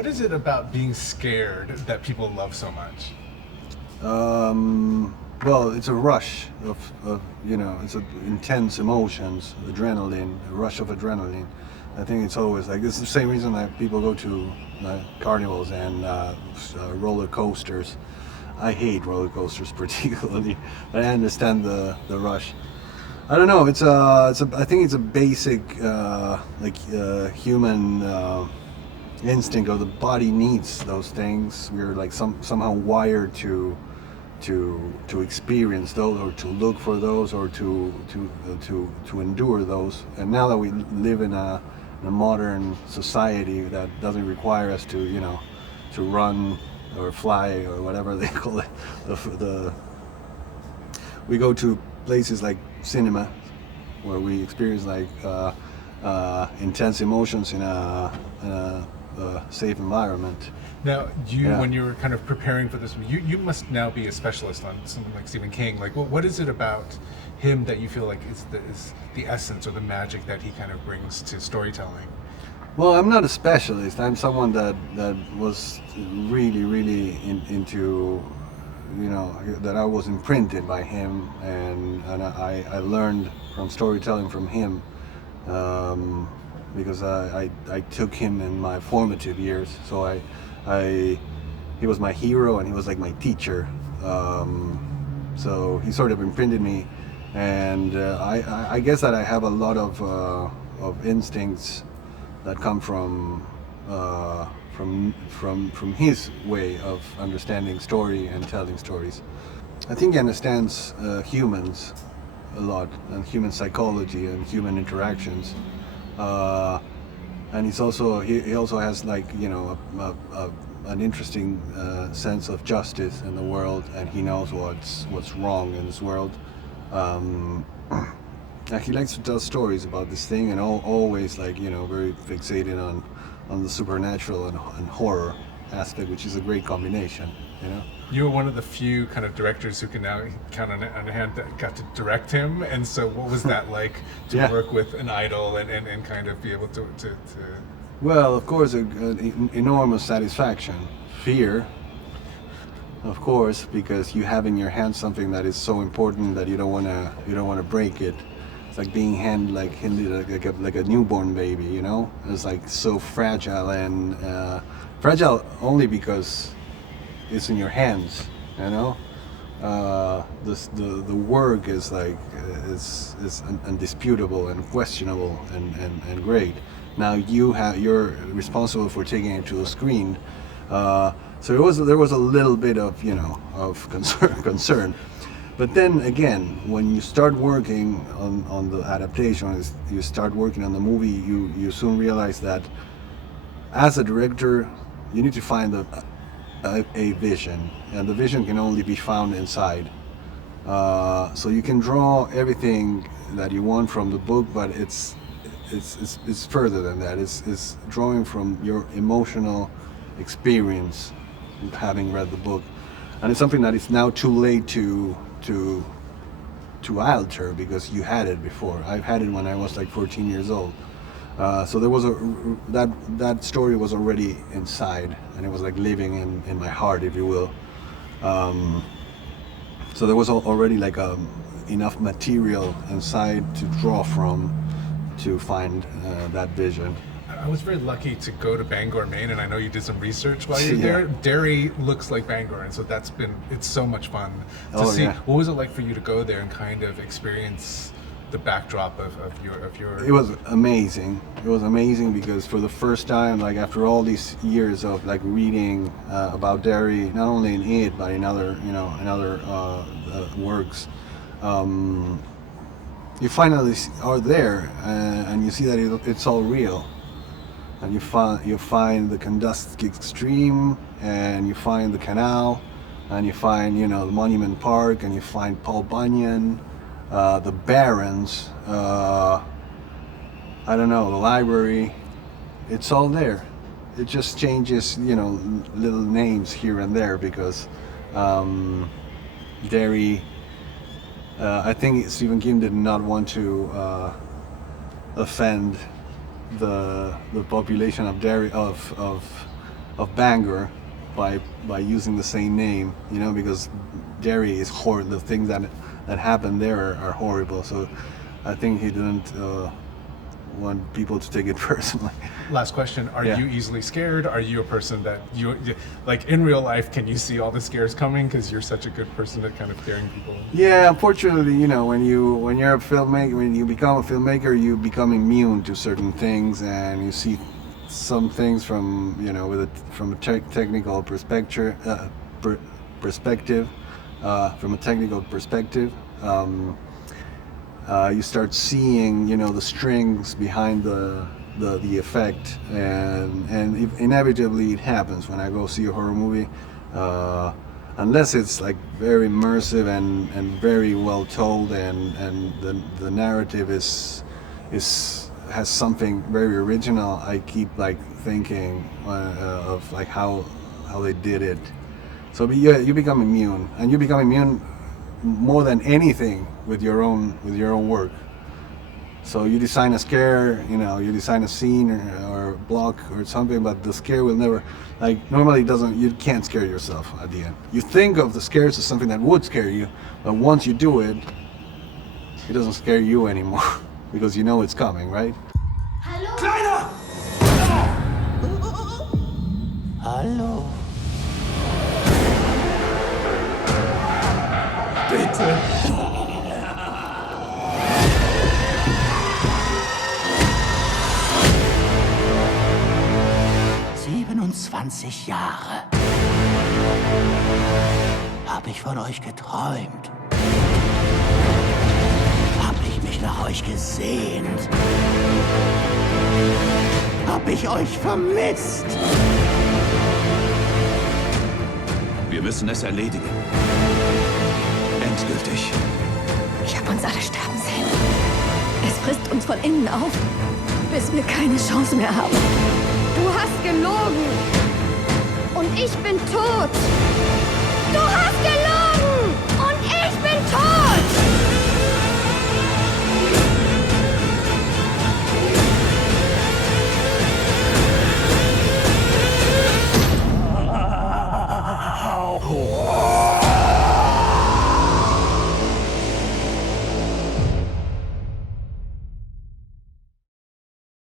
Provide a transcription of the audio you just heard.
What is it about being scared that people love so much? Well, it's a rush of it's intense emotions, adrenaline, a rush of adrenaline. I think it's always like it's the same reason that people go to carnivals and roller coasters. I hate roller coasters particularly, but I understand the rush. I don't know. I think it's a basic human instinct of the body needs those things. We're like somehow wired to experience those or to look for those or to endure those. And now that we live in a modern society that doesn't require us to run or fly or whatever they call it, we go to places like cinema where we experience intense emotions in a safe environment. Now, Yeah. when you were kind of preparing for this, you must now be a specialist on something like Stephen King. Like, what is it about him that you feel like is the essence or the magic that he kind of brings to storytelling? Well, I'm not a specialist. I'm someone that was really into, that I was imprinted by him, and I learned from storytelling from him, because I took him in my formative years. So he was my hero and he was like my teacher. So he sort of imprinted me, and I guess that I have a lot of instincts that come from his way of understanding story and telling stories. I think he understands humans a lot, and human psychology and human interactions. And he also has an interesting sense of justice in the world, and he knows what's wrong in this world. Um, he likes to tell stories about this thing, and always very fixated on the supernatural and horror aspect, which is a great combination. You were one of the few kind of directors who can now count on a hand that got to direct him. And so, what was that like to Yeah. work with an idol and kind of be able to Well, of course, an enormous satisfaction, fear, of course, because you have in your hand something that is so important that you don't wanna break it. It's like being handled like a newborn baby, It's like so fragile, and fragile only because it's in your hands, the work is is undisputable and questionable and great. Now you're responsible for taking it to the screen. So there was a little bit of concern. But then again, when you start working on the adaptation, you start working on the movie, you soon realize that as a director, you need to find a vision, and the vision can only be found inside. So you can draw everything that you want from the book, but it's further than that. It's drawing from your emotional experience having read the book, and it's something that is now too late to alter, because you had it before. I've had it when I was like 14 years old. So there was that story was already inside, and it was like living in my heart, if you will. So there was already enough material inside to draw from to find that vision. I was very lucky to go to Bangor, Maine, and I know you did some research while you were Yeah. there. Derry looks like Bangor, and so it's so much fun to see. Yeah. What was it like for you to go there and kind of experience the backdrop of your? It was amazing. It was amazing because for the first time, after all these years of reading about Derry, not only in it but in other works, you finally are there, and you see that it's all real. And you find the Kandusky stream, and you find the canal, and you find the Monument Park, and you find Paul Bunyan, the Barons, I don't know, the library. It's all there. It just changes little names here and there, because Derry, I think Stephen King did not want to offend the population of Derry, of Bangor by using the same name, you know, because Derry is horrible. The things that happen there are horrible. So I think he didn't want people to take it personally. Last question: are Yeah. you easily scared? Are you a person that like in real life? Can you see all the scares coming because you're such a good person at kind of scaring people? Yeah, unfortunately, you know, when you're a filmmaker, when you become a filmmaker, you become immune to certain things, and you see some things from, you know, from a technical perspective, from a technical perspective. You start seeing, you know, the strings behind the effect, and inevitably it happens when I go see a horror movie. Unless it's like very immersive and very well told, and the narrative has something very original, I keep like thinking of like how they did it. So you become immune, and you become immune more than anything with your own work. So you design a scare, you know, you design a scene or block or something, but the scare will never, like, normally you can't scare yourself at the end. You think of the scares as something that would scare you, but once you do it, it doesn't scare you anymore because you know it's coming, right? Hallo? Kleiner! Hallo? Bitte! 27 Jahre habe ich von euch geträumt. Hab ich mich nach euch gesehnt. Hab ich euch vermisst. Wir müssen es erledigen. Endgültig. Ich habe uns alle sterben sehen. Es frisst uns von innen auf, bis wir keine Chance mehr haben. Du hast gelogen. Und ich bin tot. Du hast gelogen!